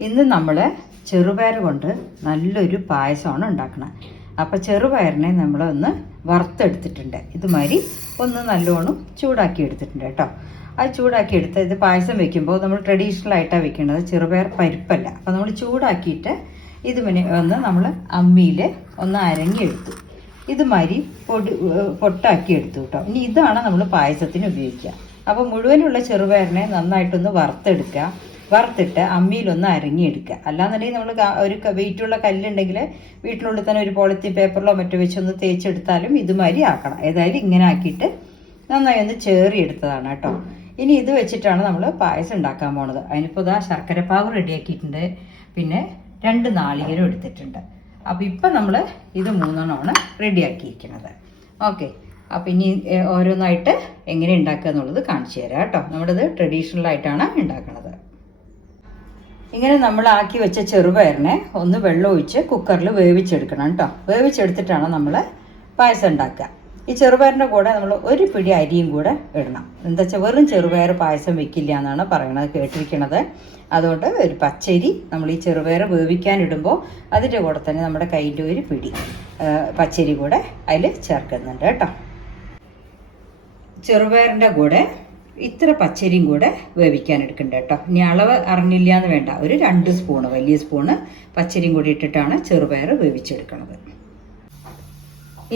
ഇന്ന് നമ്മൾ ചെറുപയർ കൊണ്ട് നല്ലൊരു പായസമാണ് ഉണ്ടാക്കുന്നത്. അപ്പോൾ ചെറുപയറിനെ നമ്മളൊന്ന് വറുത്തെടുത്തിട്ടുണ്ട്. ഇതുമാതിരി ഒന്ന് നല്ലോണം ചൂടാക്കി എടുത്തിട്ടുണ്ട് കേട്ടോ. അത് ചൂടാക്കി എടുത്ത് ഇത് പായസം വെക്കുമ്പോൾ നമ്മൾ ട്രഡീഷണൽ ആയിട്ടാണ് വെക്കുന്നത്, ചെറുപയർ പരിപ്പല്ല. അപ്പോൾ നമ്മൾ ചൂടാക്കിയിട്ട് ഇത് ഒന്ന് നമ്മൾ അമ്മിയിൽ ഒന്ന് അരങ്ങിയെടുത്തു. ഇതുമാതിരി പൊട്ടാക്കി എടുത്തു കേട്ടോ. ഇനി ഇതാണ് നമ്മൾ പായസത്തിന് ഉപയോഗിക്കുക. അപ്പോൾ മുഴുവനുള്ള ചെറുപയറിനെ നന്നായിട്ടൊന്ന് വറുത്തെടുക്കുക. വറുത്തിട്ട് അമ്മിയിലൊന്ന് അരങ്ങിയെടുക്കുക. അല്ലാന്നുണ്ടെങ്കിൽ നമ്മൾ ഒരു വെയിറ്റുള്ള കല്ലുണ്ടെങ്കിൽ വീട്ടിനുള്ളിൽ തന്നെ ഒരു പോളിത്തീൻ പേപ്പറിലോ മറ്റോ വെച്ചൊന്ന് തേച്ചെടുത്താലും ഇതുമാതിരി ആക്കണം. ഏതായാലും ഇങ്ങനെ ആക്കിയിട്ട് നന്നായി ഒന്ന് ചേറിയെടുത്തതാണ് കേട്ടോ. ഇനി ഇത് വെച്ചിട്ടാണ് നമ്മൾ പായസം ഉണ്ടാക്കാൻ പോണത്. അതിനിപ്പോൾ ഇതാ ശർക്കരപ്പാവ് റെഡിയാക്കിയിട്ടുണ്ട്, പിന്നെ 2 നാളികേരം എടുത്തിട്ടുണ്ട്. അപ്പോൾ ഇപ്പം നമ്മൾ ഇത് 3 റെഡിയാക്കിയിരിക്കുന്നത്. ഓക്കെ, അപ്പം ഇനി ഓരോന്നായിട്ട് എങ്ങനെ ഉണ്ടാക്കുക എന്നുള്ളത് കാണിച്ചു തരാം കേട്ടോ. നമ്മളിത് ട്രഡീഷണൽ ആയിട്ടാണ് ഉണ്ടാക്കുന്നത്. ഇങ്ങനെ നമ്മൾ ആക്കി വെച്ച ചെറുപയറിനെ ഒന്ന് വെള്ളം ഒഴിച്ച് കുക്കറിൽ വേവിച്ചെടുക്കണം കേട്ടോ. വേവിച്ചെടുത്തിട്ടാണ് നമ്മൾ പായസം ഉണ്ടാക്കുക. ഈ ചെറുപയറിൻ്റെ കൂടെ നമ്മൾ ഒരു പിടി അരിയും കൂടെ ഇടണം. എന്താ വെച്ചാൽ വെറും ചെറുപയർ പായസം വെക്കില്ല എന്നാണ് പറയണത്, കേട്ടിരിക്കണത്. അതുകൊണ്ട് ഒരു പച്ചരി നമ്മൾ ഈ ചെറുപയർ വേവിക്കാൻ ഇടുമ്പോൾ അതിൻ്റെ കൂടെ തന്നെ നമ്മുടെ കയ്യിൽ ഒരു പിടി പച്ചരി കൂടെ അതിൽ ചേർക്കുന്നുണ്ട് കേട്ടോ. ചെറുപയറിൻ്റെ കൂടെ ഇത്ര പച്ചരിയും കൂടെ വേവിക്കാൻ എടുക്കുന്നുണ്ട് കേട്ടോ. ഇനി അളവ് അറിഞ്ഞില്ല എന്ന് വേണ്ട, ഒരു 2 സ്പൂണ് വലിയ സ്പൂണ് പച്ചരിയും കൂടി ഇട്ടിട്ടാണ് ചെറുപയർ വേവിച്ചെടുക്കുന്നത്.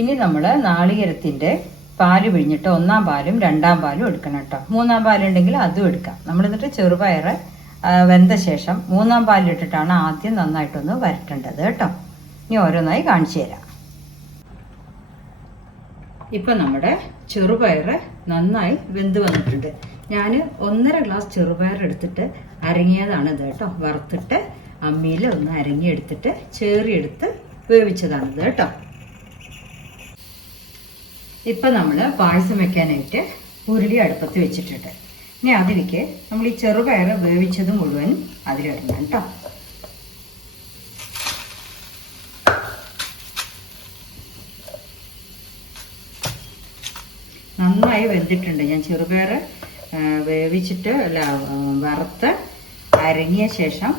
ഇനി നമ്മൾ നാളികേരത്തിൻ്റെ പാല് പിഴിഞ്ഞിട്ട് 1-ാം പാലും 2-ാം പാലും എടുക്കണം കേട്ടോ. 3-ാം പാലുണ്ടെങ്കിൽ അതും എടുക്കാം. നമ്മളിന്നിട്ട് ചെറുപയർ വെന്ത ശേഷം 3-ാം പാലിട്ടിട്ടാണ് ആദ്യം നന്നായിട്ടൊന്ന് വരട്ടേണ്ടത് കേട്ടോ. ഇനി ഓരോന്നായി കാണിച്ചു തരാം. ഇപ്പം നമ്മുടെ ചെറുപയർ നന്നായി വെന്ത് വന്നിട്ടുണ്ട്. ഞാൻ 1.5 ഗ്ലാസ് ചെറുപയർ എടുത്തിട്ട് അരങ്ങിയതാണ് ഇത് കേട്ടോ. വറുത്തിട്ട് അമ്മിയിൽ ഒന്ന് അരങ്ങിയെടുത്തിട്ട് ചേറിയെടുത്ത് വേവിച്ചതാണിത് കേട്ടോ. ഇപ്പം നമ്മൾ പായസം വെക്കാനായിട്ട് ഉരുളി അടുപ്പത്ത് വെച്ചിട്ടുണ്ട്. ഇനി അതിലേക്ക് നമ്മൾ ഈ ചെറുപയർ വേവിച്ചത് മുഴുവൻ അതിലിടണം കേട്ടോ. നന്നായി വെന്തിട്ടുണ്ട്. ഞാൻ ചെറുപയർ വേവിച്ചിട്ട് വറുത്ത് അരങ്ങിയ ശേഷം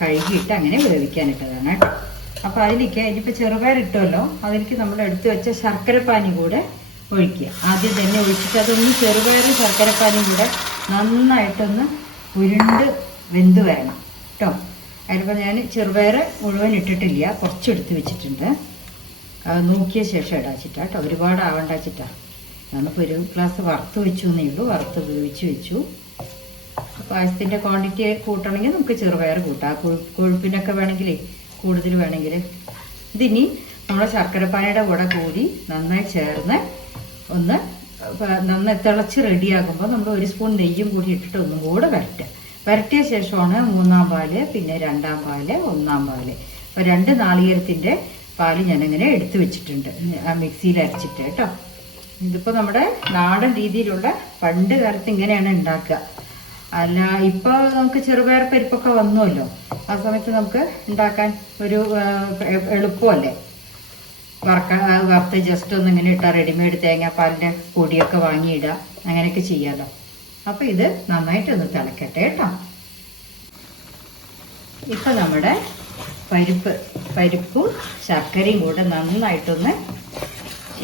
കഴുകിയിട്ട് അങ്ങനെ വേവിക്കാനിട്ടതാണ് കേട്ടോ. അപ്പോൾ അതിലേക്ക് ഇനിയിപ്പോൾ ചെറുപയർ ഇട്ടുമല്ലോ, അതിലേക്ക് നമ്മൾ എടുത്തു വെച്ച ശർക്കരപ്പാനി കൂടെ ഒഴിക്കുക. ആദ്യം തന്നെ ഒഴിച്ചിട്ട് അതൊന്ന് ചെറുപയറും ശർക്കരപ്പാനിയും കൂടെ നന്നായിട്ടൊന്ന് ഉരുണ്ട് വെന്ത് വരണം കേട്ടോ. അതിലിപ്പോൾ ഞാൻ ചെറുപയർ മുഴുവൻ ഇട്ടിട്ടില്ല, കുറച്ചെടുത്ത് വെച്ചിട്ടുണ്ട്. അത് നോക്കിയ ശേഷം ഇടാച്ചിട്ടാ കേട്ടോ, ഒരുപാട് ആവണ്ടാച്ചിട്ടാ. ഞാനിപ്പോൾ 1 ഗ്ലാസ് വറുത്ത് വെച്ചു എന്നേ ഉള്ളൂ, വറുത്ത് വേവിച്ച് വെച്ചു. പായസത്തിൻ്റെ ക്വാണ്ടിറ്റി കൂട്ടണമെങ്കിൽ നമുക്ക് ചെറുപയർ കൂട്ടാം. കൊഴുപ്പിനൊക്കെ വേണമെങ്കിൽ കൂടുതൽ വേണമെങ്കിൽ. ഇതിനി നമ്മൾ ശർക്കരപ്പാനിയുടെ കൂടെ കൂടി നന്നായി ചേർന്ന് ഒന്ന് നന്നായി തിളച്ച് റെഡിയാകുമ്പോൾ നമ്മൾ 1 സ്പൂൺ നെയ്യും കൂടി ഇട്ടിട്ട് ഒന്നും കൂടെ വരട്ടിയ ശേഷമാണ് 3-ാം പാല്, പിന്നെ 2-ാം പാല്, 1-ാം പാല്. അപ്പോൾ 2 നാളികേരത്തിൻ്റെ പാല് ഞാനിങ്ങനെ എടുത്ത് വെച്ചിട്ടുണ്ട് മിക്സിയിൽ അരച്ചിട്ട് കേട്ടോ. ഇതിപ്പോൾ നമ്മുടെ നാടൻ രീതിയിലുള്ള പണ്ട് കാലത്ത് ഇങ്ങനെയാണ് ഉണ്ടാക്കുക. അല്ല ഇപ്പോൾ നമുക്ക് ചെറുപയർ പരിപ്പൊക്കെ വന്നുമല്ലോ, ആ സമയത്ത് നമുക്ക് ഉണ്ടാക്കാൻ ഒരു എളുപ്പമല്ലേ. വറുത്ത് ജസ്റ്റ് ഒന്ന് ഇങ്ങനെ ഇട്ടാൽ റെഡിമെയ്ഡ് തേങ്ങാപ്പാലിൻ്റെ പൊടിയൊക്കെ വാങ്ങിയിടുക, അങ്ങനെയൊക്കെ ചെയ്യാമല്ലോ. അപ്പോൾ ഇത് നന്നായിട്ടൊന്ന് തിളക്കട്ടെ കേട്ടോ. ഇപ്പം നമ്മുടെ പരിപ്പും ശർക്കരയും കൂടെ നന്നായിട്ടൊന്ന്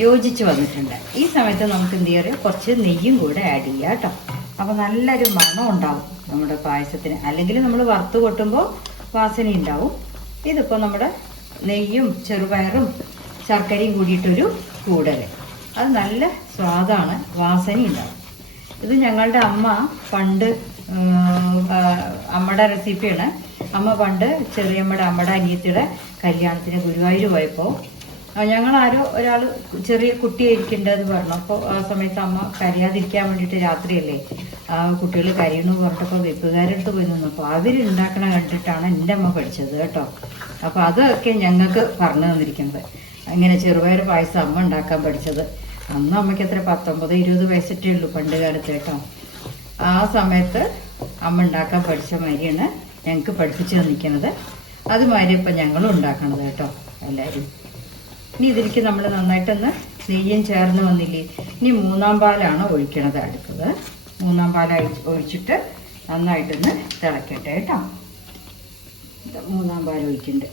യോജിച്ച് വന്നിട്ടുണ്ട്. ഈ സമയത്ത് നമുക്ക് എന്ത് ചെയ്യാം, കുറച്ച് നെയ്യും കൂടെ ആഡ് ചെയ്യാം കേട്ടോ. അപ്പോൾ നല്ലൊരു മണം ഉണ്ടാവും നമ്മുടെ പായസത്തിന്. അല്ലെങ്കിൽ നമ്മൾ വറുത്ത് കൊട്ടുമ്പോൾ വാസന ഉണ്ടാവും. ഇതിപ്പോൾ നമ്മുടെ നെയ്യും ചെറുപയറും ശർക്കരയും കൂടിയിട്ടൊരു കൂടൽ, അത് നല്ല സ്വാദാണ്, വാസന ഉണ്ടാവും. ഇത് ഞങ്ങളുടെ അമ്മ പണ്ട് അമ്മയുടെ റെസിപ്പിയാണ്. അമ്മ പണ്ട് അമ്മയുടെ അനിയത്തിയുടെ കല്യാണത്തിന് ഗുരുവായൂർ പോയപ്പോൾ ഞങ്ങളാരോ ഒരാൾ ചെറിയ കുട്ടിയായിരിക്കേണ്ടതെന്ന് പറഞ്ഞു. അപ്പോൾ ആ സമയത്ത് അമ്മ കരയാതിരിക്കാൻ വേണ്ടിയിട്ട് രാത്രിയല്ലേ കുട്ടികൾ കരയണമെന്ന് പറഞ്ഞിട്ടപ്പോൾ വെപ്പുകാരെടുത്ത് പോയി നിന്നു. അപ്പോൾ അവരുണ്ടാക്കണ കണ്ടിട്ടാണ് എൻ്റെ അമ്മ പഠിച്ചത് കേട്ടോ. അപ്പോൾ അതൊക്കെ ഞങ്ങൾക്ക് പറഞ്ഞു തന്നിരിക്കുന്നത്. അങ്ങനെ ചെറുപയർ പായസം അമ്മ ഉണ്ടാക്കാൻ പഠിച്ചത്. അന്ന് അമ്മയ്ക്ക് എത്ര 19-20 വയസ്സിട്ടേ ഉള്ളൂ പണ്ട് കാലത്ത് കേട്ടോ. ആ സമയത്ത് അമ്മ ഉണ്ടാക്കാൻ പഠിച്ച മാതിരിയാണ് ഞങ്ങൾക്ക് പഠിപ്പിച്ച് തന്നിരിക്കുന്നത്. അതുമാതിരി ഇപ്പം ഞങ്ങളും ഉണ്ടാക്കണത് കേട്ടോ എല്ലാവരും. ഇനി ഇതിലേക്ക് നമ്മൾ നന്നായിട്ടൊന്ന് നെയ്യും ചേർന്ന് വന്നില്ലേ. ഇനി 3-ാം പാലാണ് ഒഴിക്കണത് അടുത്തത്. 3-ാം പാൽ ഒഴിച്ചിട്ട് നന്നായിട്ടൊന്ന് തിളക്കട്ടെ കേട്ടോ. മൂന്നാം പാൽ ഒഴിക്കുന്നുണ്ട്.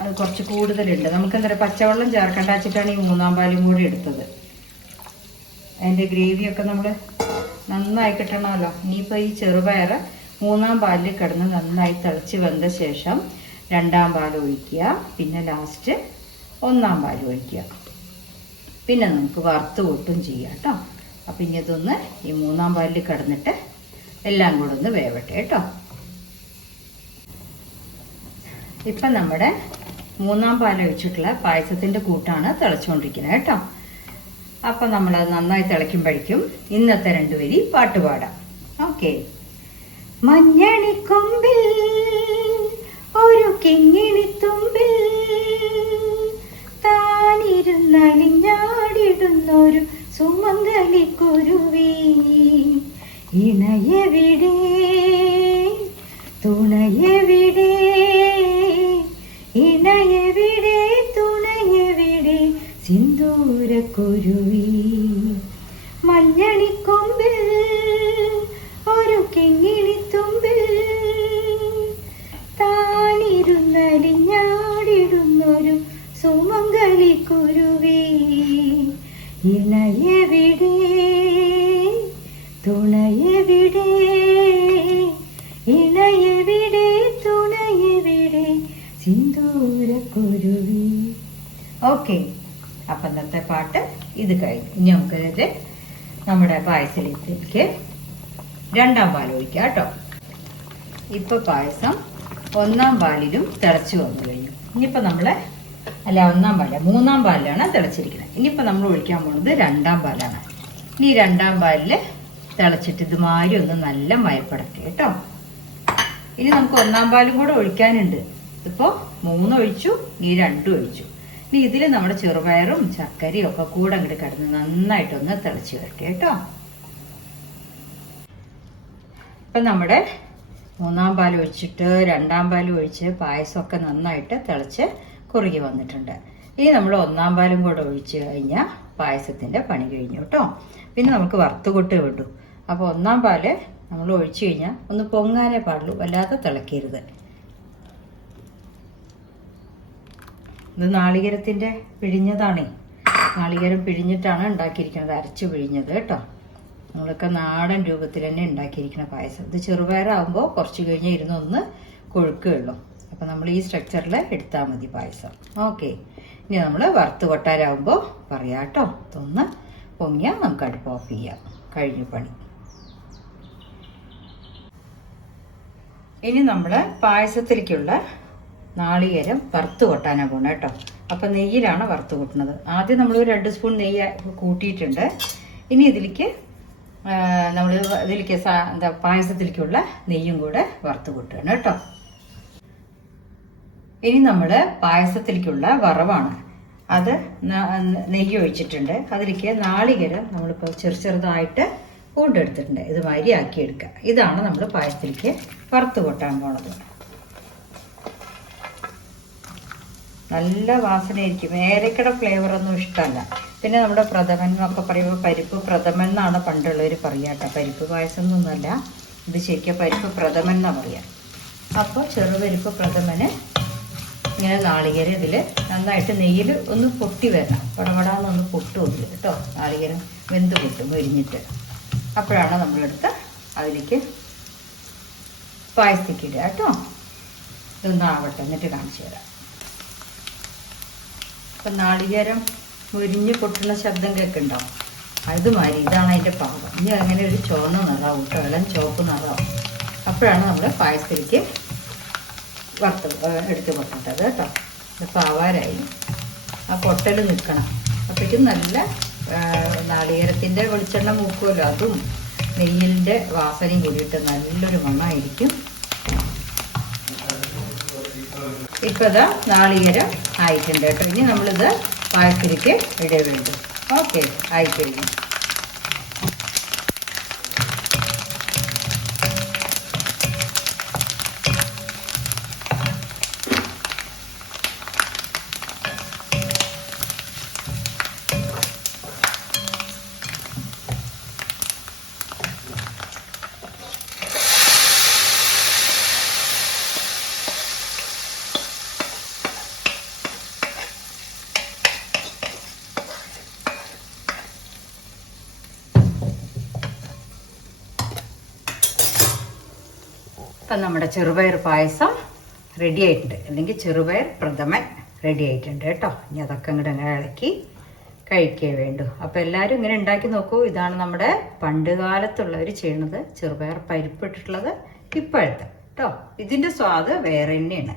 അത് കുറച്ച് കൂടുതലുണ്ട്. നമുക്ക് എന്താ പറയുക, പച്ചവെള്ളം ചേർക്കേണ്ട വെച്ചിട്ടാണ് ഈ മൂന്നാം പാലും കൂടി എടുത്തത്. അതിൻ്റെ ഗ്രേവിയൊക്കെ നമ്മൾ നന്നായി കിട്ടണമല്ലോ. ഇനിയിപ്പോൾ ഈ ചെറുപയർ മൂന്നാം പാലിൽ കിടന്ന് നന്നായി തിളച്ച് വെന്ത ശേഷം രണ്ടാം പാൽ ഒഴിക്കുക, പിന്നെ ലാസ്റ്റ് ഒന്നാം പാൽ ഒഴിക്കുക. പിന്നെ നമുക്ക് വറുത്ത് കൂട്ടും ചെയ്യാം കേട്ടോ. അപ്പം ഇനി ഇതൊന്ന് ഈ മൂന്നാം പാലിൽ കിടന്നിട്ട് എല്ലാം കൂടെ ഒന്ന് വേവട്ടെ കേട്ടോ. ഇപ്പം നമ്മുടെ മൂന്നാം പാൽ ഒഴിച്ചിട്ടുള്ള പായസത്തിൻ്റെ കൂട്ടാണ് തിളച്ചുകൊണ്ടിരിക്കുന്നത് കേട്ടോ. അപ്പം നമ്മളത് നന്നായി തിളയ്ക്കുമ്പോഴേക്കും ഇന്നത്തെ 2 വരി പാട്ട് പാടാം. ഓക്കെ. മഞ്ഞണിക്കൊമ്പിൽ ഒരു കിങ്ങിണിത്തുമ്പിൽ താനിരുന്നലിഞ്ഞാടിടുന്നൊരു സുമംഗലിക്കുരുവി, ഇണയെവിടെ തുണയെവിടെ, ഇണയെവിടെ തുണയെവിടെ സിന്ദൂരക്കുരുവി. മഞ്ഞണിക്കൊമ്പിൽ ഒരു കിങ്ങിണിത്തുമ്പിൽ താനിരുന്നലിഞ്ഞാടിടുന്നൊരു സുമംഗലിക്കുരുവി, ഇണയെവിടെ തുണയെവിടെ, ഇണയെവിടെ തുണയെവിടെ സിന്ദൂരക്കുരുവി. ഓക്കെ. അപ്പം ഇന്നത്തെ പാട്ട് ഇത് കഴിഞ്ഞു. ഇനി നമുക്കത് നമ്മുടെ പായസത്തിലേക്ക് രണ്ടാം പാൽ ഒഴിക്കാം കേട്ടോ. ഇപ്പം പായസം ഒന്നാം പാലിലും തിളച്ച് വന്നു കഴിഞ്ഞു. ഇനിയിപ്പോൾ നമ്മൾ മൂന്നാം പാലിലാണ് തിളച്ചിരിക്കുന്നത്. ഇനിയിപ്പോൾ നമ്മൾ ഒഴിക്കാൻ പോകുന്നത് രണ്ടാം പാലാണ്. ഇനി രണ്ടാം പാലിൽ തിളച്ചിട്ട് ഇതുമാതിരി ഒന്ന് നല്ല മയപ്പെടട്ടെ കേട്ടോ. ഇനി നമുക്ക് ഒന്നാം പാലും കൂടെ ഒഴിക്കാനുണ്ട്. ഇപ്പോൾ 3 ഒഴിച്ചു, ഇനി 2 ഒഴിച്ചു. ഇനി ഇതിൽ നമ്മുടെ ചെറുപയറും ചക്കരയും ഒക്കെ കൂടെ അങ്ങോട്ട് കിടന്ന് നന്നായിട്ടൊന്ന് തിളച്ച് വരട്ടെ കേട്ടോ. ഇപ്പം നമ്മുടെ മൂന്നാം പാൽ ഒഴിച്ചിട്ട് രണ്ടാം പാൽ ഒഴിച്ച് പായസമൊക്കെ നന്നായിട്ട് തിളച്ച് കുറുകി വന്നിട്ടുണ്ട്. ഇനി നമ്മൾ ഒന്നാം പാലും കൂടെ ഒഴിച്ച് കഴിഞ്ഞാൽ പായസത്തിൻ്റെ പണി കഴിഞ്ഞു കേട്ടോ. പിന്നെ നമുക്ക് വറുത്തുകൊട്ട് വിട്ടു. അപ്പോൾ ഒന്നാം പാല് നമ്മൾ ഒഴിച്ചു കഴിഞ്ഞാൽ ഒന്ന് പൊങ്ങാനേ പാടുള്ളൂ, വല്ലാതെ തിളക്കരുത്. ഇത് നാളികേരത്തിൻ്റെ പിഴിഞ്ഞതാണേ. നാളികേരം പിഴിഞ്ഞിട്ടാണ് ഉണ്ടാക്കിയിരിക്കുന്നത്, അരച്ച് പിഴിഞ്ഞത് കേട്ടോ. നമ്മളൊക്കെ നാടൻ രൂപത്തിൽ തന്നെ ഉണ്ടാക്കിയിരിക്കുന്ന പായസം. ഇത് ചെറുപയറാകുമ്പോൾ കുറച്ച് കഴിഞ്ഞ് ഇരുന്നൊന്ന് കൊഴുക്കുകയുള്ളൂ. അപ്പം നമ്മൾ ഈ സ്ട്രക്ചറിൽ എടുത്താൽ മതി പായസം. ഓക്കെ. ഇനി നമ്മൾ വറുത്ത് കൊട്ടാരാകുമ്പോൾ പറയാം കേട്ടോ. ഇതൊന്ന് പൊങ്ങിയാൽ നമുക്ക് അടുപ്പ് ഓഫ് ചെയ്യാം. കഴിഞ്ഞു പണി. ഇനി നമ്മൾ പായസത്തിലേക്കുള്ള നാളികേരം വറുത്ത് കൊട്ടാനാണ് പോകുന്നത് കേട്ടോ. അപ്പം നെയ്യിലാണ് വറുത്ത് കൊട്ടുന്നത്. ആദ്യം നമ്മൾ 2 സ്പൂൺ നെയ്യ് കൂട്ടിയിട്ടുണ്ട്. ഇനി ഇതിലേക്ക് പായസത്തിലേക്കുള്ള നെയ്യും കൂടെ വറുത്ത് കൊട്ടുകയാണ് കേട്ടോ. ഇനി നമ്മൾ പായസത്തിലേക്കുള്ള വറവാണ്. അത് നെയ്യ് ഒഴിച്ചിട്ടുണ്ട്. അതിലേക്ക് നാളികേരം നമ്മളിപ്പോൾ ചെറുതായിട്ട് കൊണ്ടെടുത്തിട്ടുണ്ട്. ഇതുമാതിരി ആക്കിയെടുക്കുക. ഇതാണ് നമ്മൾ പായസത്തിലേക്ക് വറുത്ത് കൊട്ടാൻ പോണത്. നല്ല വാസനയായിരിക്കും. ഏലക്കയുടെ ഫ്ലേവറൊന്നും ഇഷ്ടമല്ല. പിന്നെ നമ്മുടെ പ്രഥമൻ എന്നൊക്കെ പറയുമ്പോൾ പരിപ്പ് പ്രഥമൻ എന്നാണ് പണ്ടുള്ളവർ പറയുക കേട്ടോ. പരിപ്പ് പായസം എന്നൊന്നുമല്ല, ഇത് ശരിക്കും പരിപ്പ് പ്രഥമൻ എന്നാണ് പറയുക. അപ്പോൾ ചെറുപരിപ്പ് പ്രഥമന് ഇങ്ങനെ നാളികേരം ഇതിൽ നന്നായിട്ട് നെയ്യിൽ ഒന്ന് പൊട്ടി വരണം. പടപടാന്നൊന്ന് പൊട്ടുമില്ല കേട്ടോ. നാളികേരം വെന്ത് പൊട്ടും ഒരിഞ്ഞിട്ട്. അപ്പോഴാണ് നമ്മളെടുത്ത് അതിലേക്ക് പായസത്തേക്ക് ഇടുക കേട്ടോ. ഇതൊന്നാവട്ടെ, എന്നിട്ട് കാണിച്ചു തരാം. അപ്പം നാളികേരം മുരിഞ്ഞ് പൊട്ടുന്ന ശബ്ദം കേൾക്കുന്നുണ്ടാവും. അതുമാതിരി ഇതാണ് അതിൻ്റെ പാകം. ഇനി അങ്ങനെ ഒരു ചുവന്ന നിറാവും കേട്ടോ, ഇളം ചുവപ്പ് നിറാവും. അപ്പോഴാണ് നമ്മൾ പായസത്തിലേക്ക് എടുത്ത് പൊട്ടേണ്ടത് കേട്ടോ. ഇത് പാവാരായി ആ പൊട്ടൽ നിൽക്കണം. അപ്പോഴേക്കും നല്ല നാളികേരത്തിൻ്റെ വെളിച്ചെണ്ണ മൂക്കുമല്ലോ, അതും നെയ്യിൻ്റെ വാസനയും കൂടിയിട്ട് നല്ലൊരു മണമായിരിക്കും. ഇപ്പോൾ ഇതാ നാളികേരം ആയിട്ടുണ്ട് കേട്ടോ. ഇനി നമ്മളിത് പായസത്തിലേക്ക് ഇടേ വേണ്ടു. ഓക്കെ, ആയിക്കഴിഞ്ഞു. ഇപ്പം നമ്മുടെ ചെറുപയർ പായസം റെഡി ആയിട്ടുണ്ട്, അല്ലെങ്കിൽ ചെറുപയർ പ്രഥമൻ റെഡി ആയിട്ടുണ്ട് കേട്ടോ. ഇനി അതൊക്കെ ഇങ്ങോട്ട് അങ്ങനെ ഇളക്കി കഴിക്കേ വേണ്ടു. അപ്പോൾ എല്ലാവരും ഇങ്ങനെ ഉണ്ടാക്കി നോക്കൂ. ഇതാണ് നമ്മുടെ പണ്ട് കാലത്തുള്ളവർ ചെയ്യണത്, ചെറുപയർ പരിപ്പിട്ടിട്ടുള്ളത് ഇപ്പോഴത്തെ കേട്ടോ. ഇതിൻ്റെ സ്വാദ് വേറെ തന്നെയാണ്.